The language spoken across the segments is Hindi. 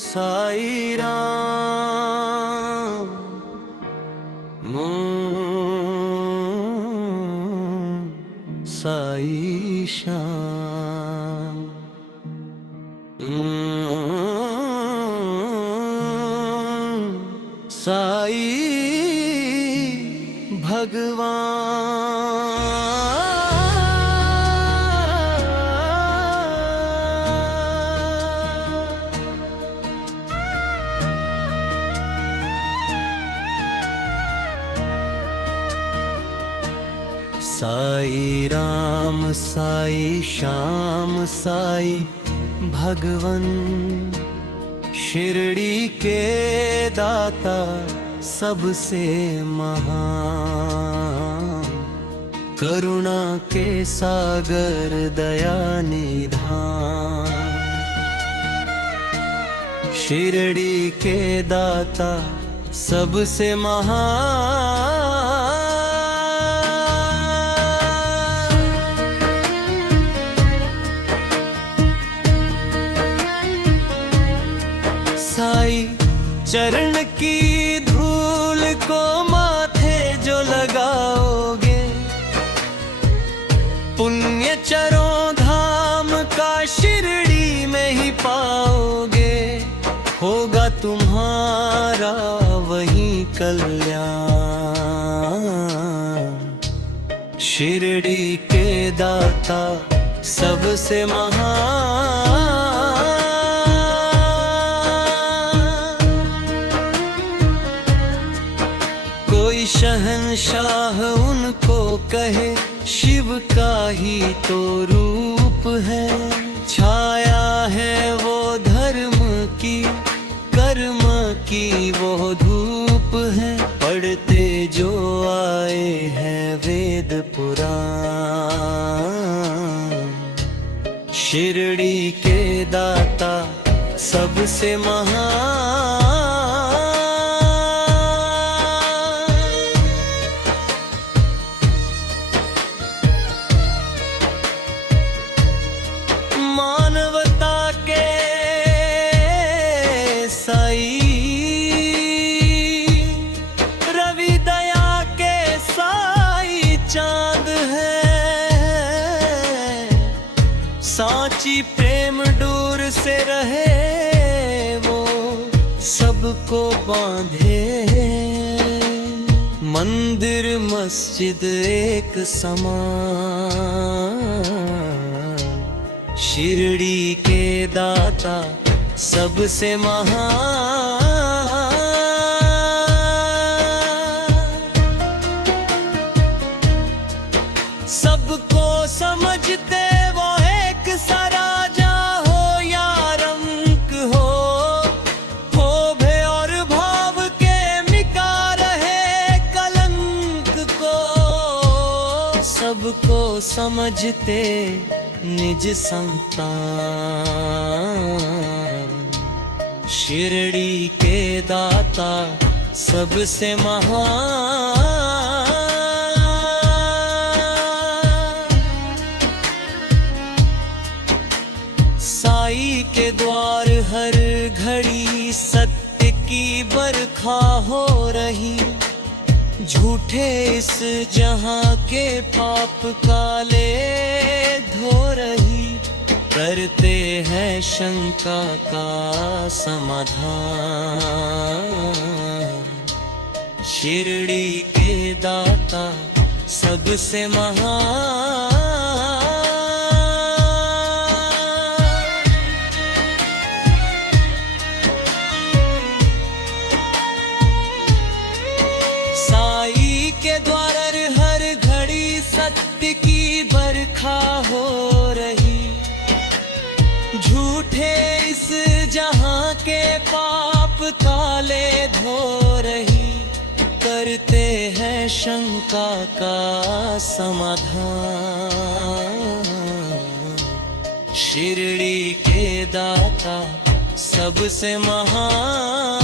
साई राम साई श्याम साई भगवान। साई राम साई श्याम साई भगवन, शिरडी के दाता सबसे महान, करुणा के सागर दया निधान। शिरडी के दाता सबसे महान, साई चरण की धूल को माथे जो लगाओगे, पुण्य चरों धाम का शिरडी में ही पाओगे। होगा तुम्हारा वहीं कल्याण। शिरडी के दाता सबसे महान, कोई शहंशाह उनको कहे, शिव का ही तो रूप है। छाया है वो धर्म की, कर्म की वो धूप है। पढ़ते जो आए हैं वेद पुराण, शिरडी के दाता सबसे महान। मानवता के साई, रवि दया के साई चांद है। सांची प्रेम दूर से रहे, वो सबको बांधे। मंदिर मस्जिद एक समान, शिरडी के दाता सबसे महान। सबको समझते वो एक सा राजा हो या रंक हो भय और भाव के मिटा रहे कलंक को। सबको समझते निज संतान, शिरडी के दाता सबसे महान। साई के द्वार हर घड़ी सत्य की बरखा हो रही। झूठे इस जहां के पाप काले धो रही। करते हैं शंका का समाधान, शिरडी के दाता सबसे महान। साई के द्वार हर घड़ी सत्य की बरखा हो रही। झूठे इस जहां के पाप काले धो रही। करते हैं शंका का समाधान, शिरडी के दाता सबसे महान।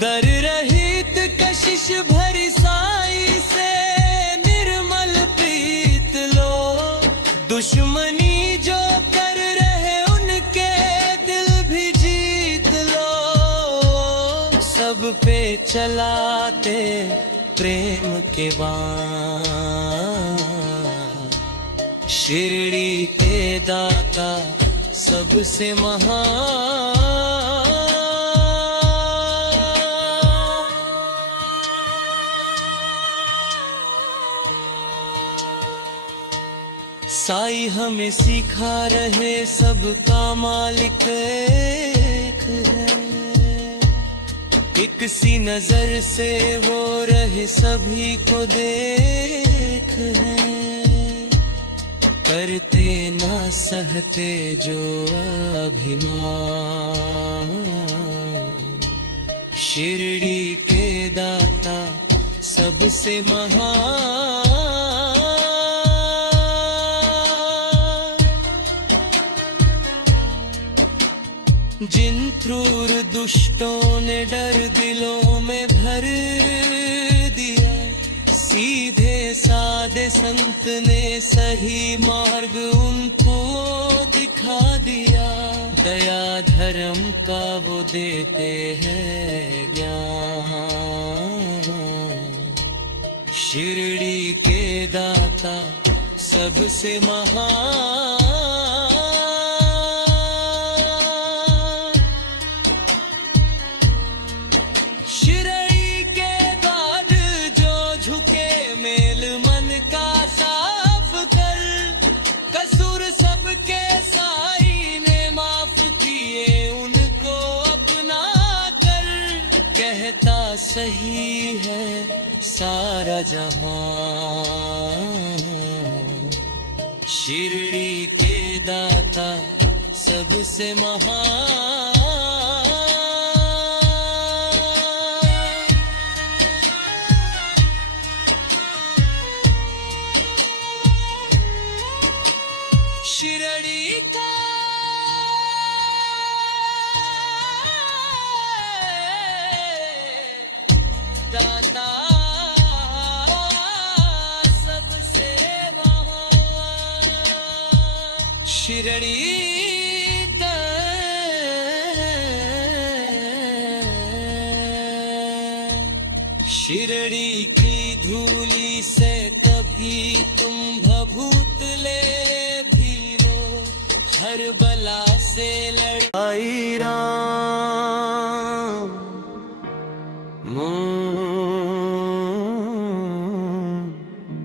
दर रहित कशिश भरी साई से निर्मल प्रीत लो। दुश्मनी जो कर रहे उनके दिल भी जीत लो। सब पे चलाते प्रेम के बाण, शिरडी के दाता सबसे महान। साईं हमें सिखा रहे सबका मालिक एक है। एक सी नजर से वो रहे सभी को देख है। करते ना सहते जो अभिमान, शिरडी के दाता सबसे महान। जिन क्रूर दुष्टों ने डर दिलों में भर दिया, सीधे साधे संत ने सही मार्ग उनको दिखा दिया। दया धर्म का वो देते हैं ज्ञान, शिरडी के दाता सबसे महान। शिरडी के द्वार जो झुके मेल मन का साफ कर, कसूर सबके साईं ने माफ किए उनको अपना कर। कहता सही है सारा जहां, शिरडी के दाता सबसे महान। शिरडी का दाता सबसे महान, शिरडी का शिरडी की धूली से कभी तुम भभूतले हर बला से लड़। साई राम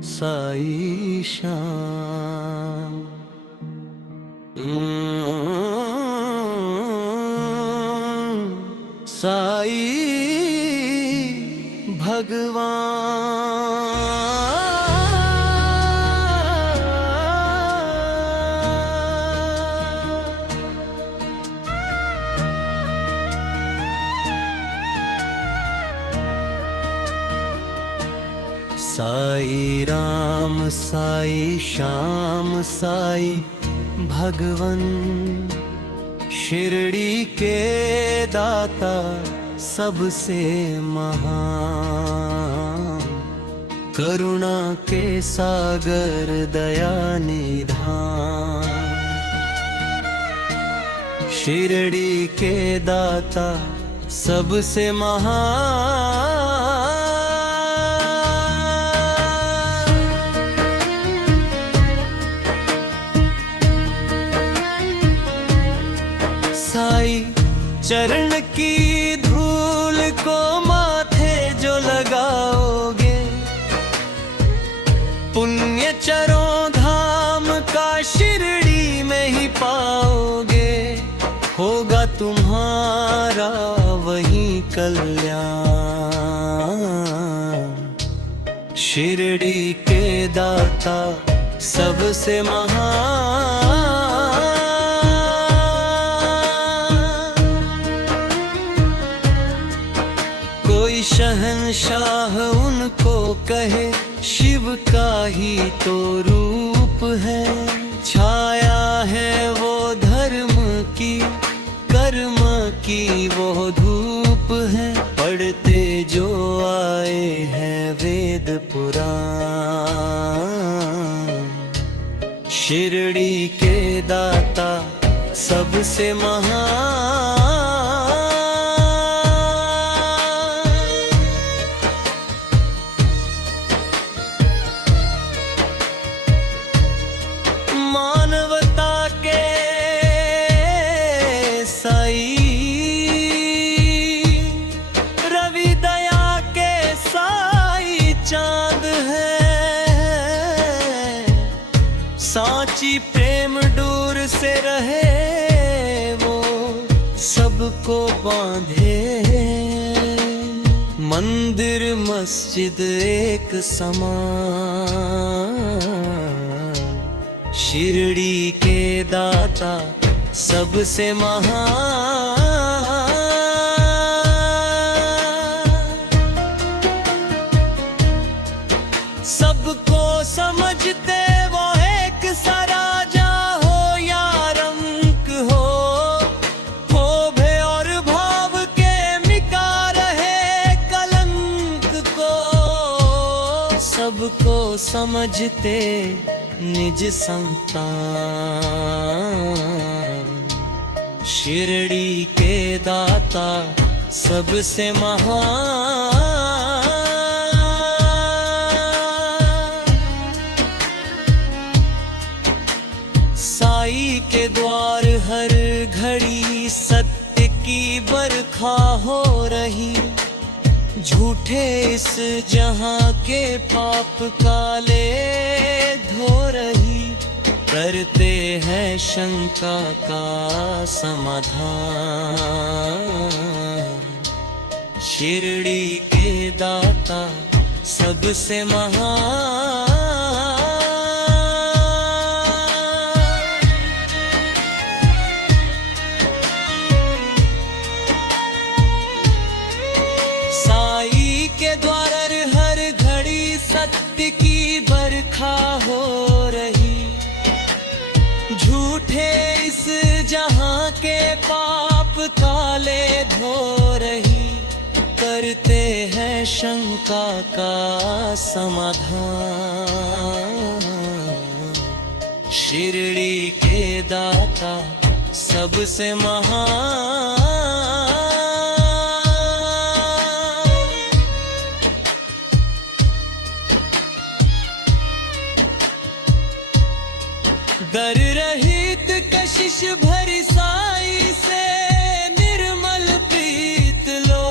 साई श्याम, साई भगवान। साई राम साई श्याम साई भगवन, शिरडी के दाता सबसे महान। करुणा के सागर दया निधान, शिरडी के दाता सबसे महान। साई चरण की धूल को माथे जो लगाओगे, पुण्य चरों धाम का शिरडी में ही पाओगे। होगा तुम्हारा वहीं कल्याण, शिरडी के दाता सबसे महान। कोई शहंशाह उनको कहे, शिव का ही तो रूप है। छाया है वो धर्म की, कर्म की वो धूप है। पढ़ शिरडी के दाता सबसे महान, मानवता के साई, रवि दया के साई चांद है, सांची प्रेम दूर से रहे वो सबको बांधे, मंदिर मस्जिद एक समान, शिरडी के दाता सबसे महान। सबको समझते वो एक सा राजा हो या रंक हो भय और भाव के मिटा रहे कलंक को, सबको समझते निज संतान, शिरडी के दाता सबसे महान। साई के द्वार हर घड़ी सत्य की बरखा हो रही, झूठे इस जहां के पाप काले धो रही, करते हैं शंका का समाधान, शिरडी के दाता सबसे महान। साई के द्वार हर घड़ी सत्य की बरखा हो रही, झूठे इस जहां के पाप काले धो रही, करते हैं शंका का समाधान, शिरडी के दाता सबसे महान। दर रहित कशिश भरी साई से निर्मल प्रीत लो,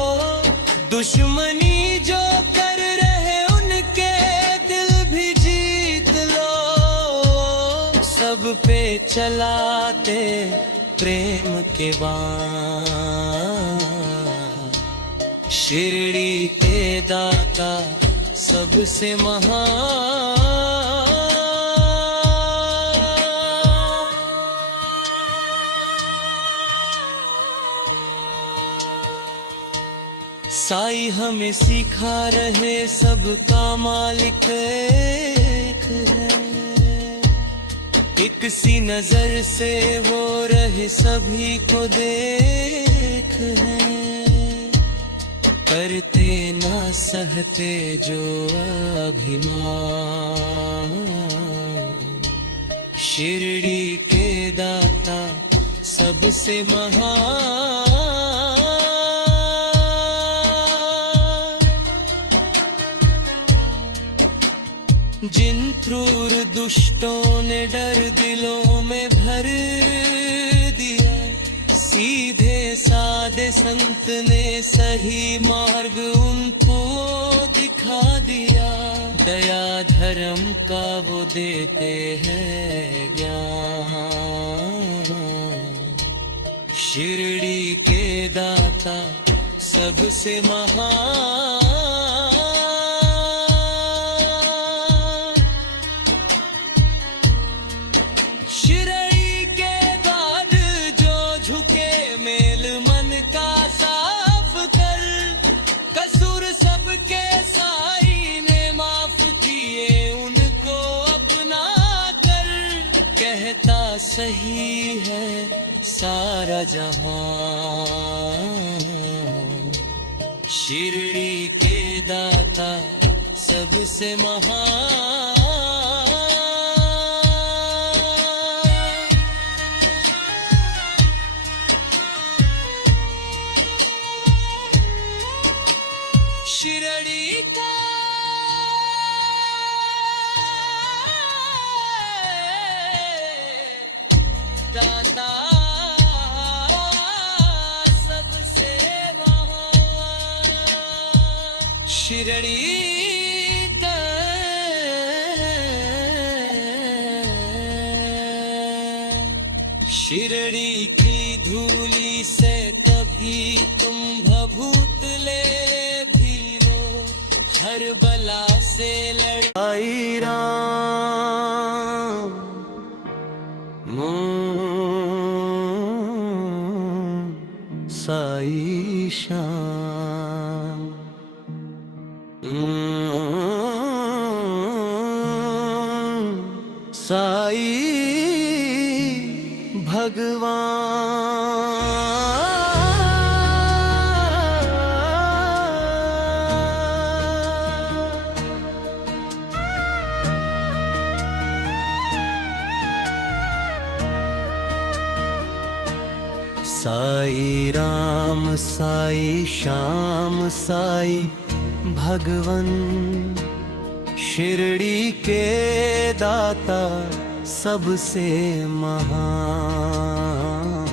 दुश्मनी जो कर रहे उनके दिल भी जीत लो, सब पे चलाते प्रेम के बाण, शिरडी के दाता सबसे महान। साई हमें सिखा रहे सबका मालिक एक है, एक सी नजर से वो रहे सभी को देख है, करते ना सहते जो अभिमान, शिरडी के दाता सबसे महान। जिन क्रूर दुष्टों ने डर दिलों में भर दिया, सीधे साधे संत ने सही मार्ग उनको दिखा दिया, दया धर्म का वो देते हैं ज्ञान, शिरडी के दाता सबसे महान। शिरडी के द्वार जो झुके मेल मन का साफ कर, कसूर सबके साई ने माफ किए उनको अपना कर, कहता सही है सारा जहां, शिरडी के दाता सबसे महान। शिरडी शिरडी की धूली से कभी तुम भभूतले भी लो, हर बला से लड़ आई राम साई श्याम साई साई राम साई श्याम साई भगवन शिरडी के दाता सबसे महान,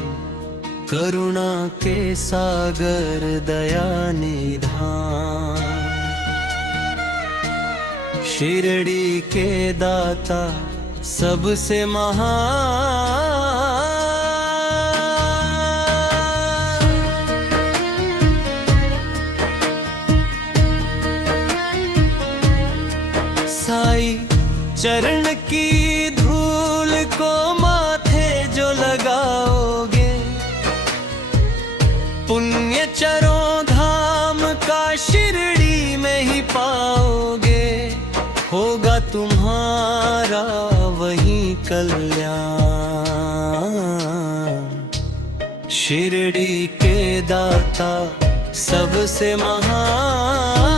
करुणा के सागर दया निधान। शिरडी के दाता सबसे महान, साई चरण की धूल को माथे जो लगाओगे, पुण्य चरों धाम का शिरडी में ही पाओगे। होगा तुम्हारा वही कल्याण। शिरडी के दाता सबसे महान,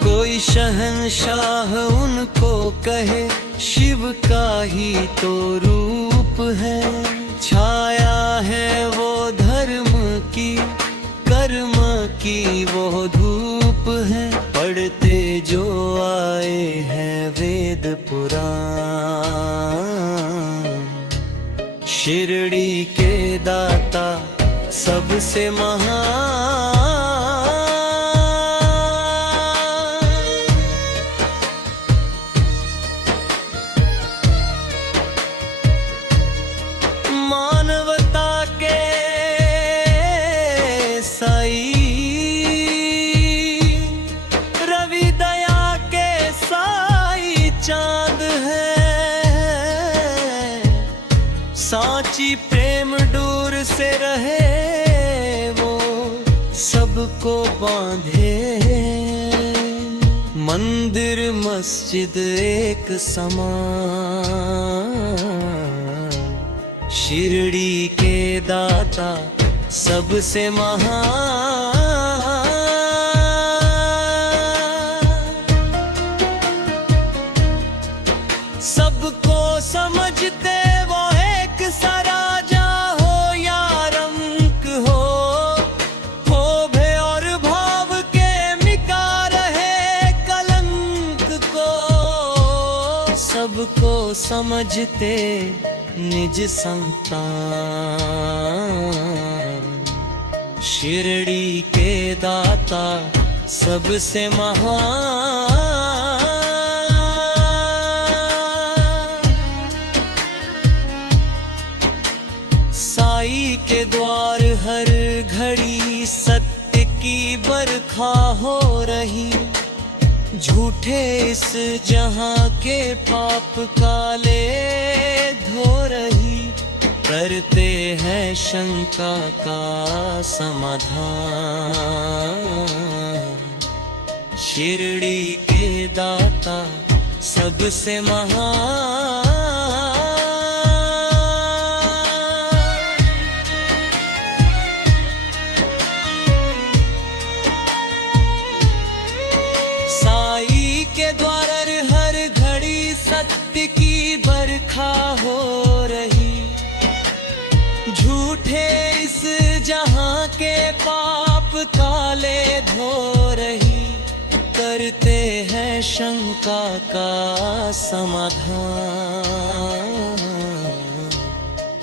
कोई शहंशाह उनको कहे, शिव का ही तो रूप है। छाया है वो धर्म की, कर्म की वो धूप है। पढ़ते जो आए हैं वेद पुराण, शिरडी के दाता सबसे महान। मानवता के साई, रवि दया के साई चांद है। सांची प्रेम डोर से रहे वो, सबको बांधे। मंदिर मस्जिद एक समान, शिरडी के दाता सबसे महान। सबको समझते वो एक सा राजा हो या रंक हो भय और भाव के मिटा रहे कलंक को। सबको समझते निज संतान, शिरडी के दाता सबसे महान। साई के द्वार हर घड़ी सत्य की बरखा हो रही। झूठे इस जहां के पाप काले धो रही। करते हैं शंका का समाधान, शिरडी के दाता सबसे महान। साई के द्वार हर घड़ी सत्य की बरखा हो रही। झूठे इस जहां के पाप काले धो रही। करते हैं शंका का समाधान,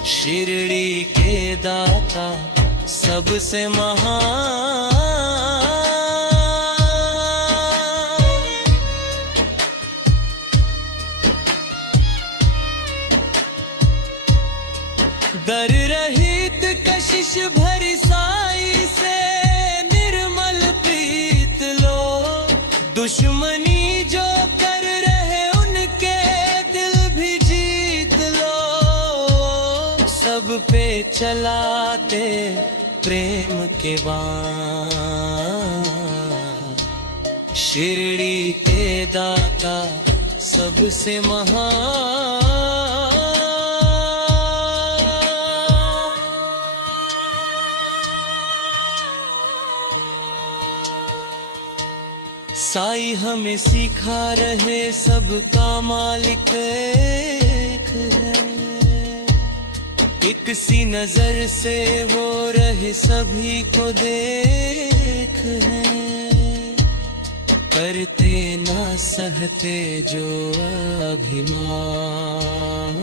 शिरडी के दाता सबसे महान, दर रहित कशिश भरी साई से निर्मल प्रीत लो। दुश्मनी जो कर रहे उनके दिल भी जीत लो। सब पे चलाते प्रेम के बाण, शिरडी के दाता सबसे महान। साई हमें सिखा रहे सबका मालिक एक है। एक सी नजर से वो रहे सभी को देख है। करते ना सहते जो अभिमान,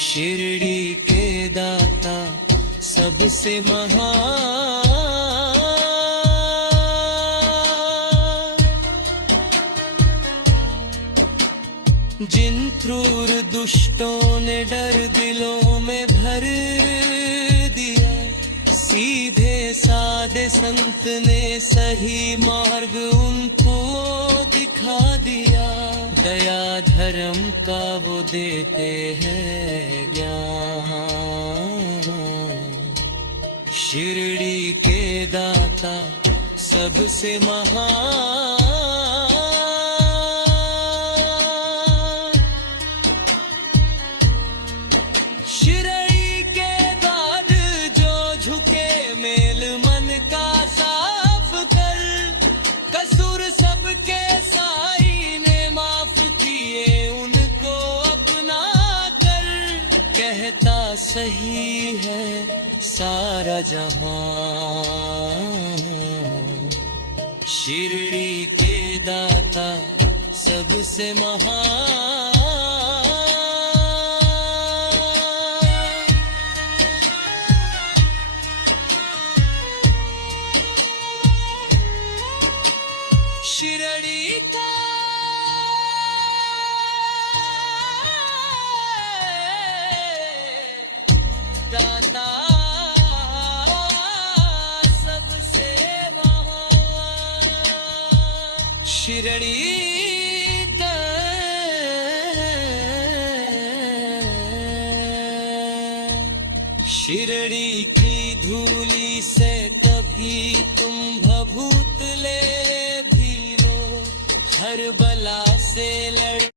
शिरडी के दाता सबसे महान। जिन क्रूर दुष्टों ने डर दिलों में भर दिया, सीधे साधे संत ने सही मार्ग उनको दिखा दिया। दया धर्म का वो देते हैं ज्ञान, शिरडी के दाता सबसे महान। शिरडी के द्वार जो झुके मेल मन का साफ कर। कसूर सबके साई ने माफ किए उनको अपना कर। कहता सही है सारा जहां, शिरडी के दाता सबसे महान। शिरडी का दाता सबसे महान, शिरडी का शिरडी की धूली से कभी तुम भभूत ले, हर बला से लड़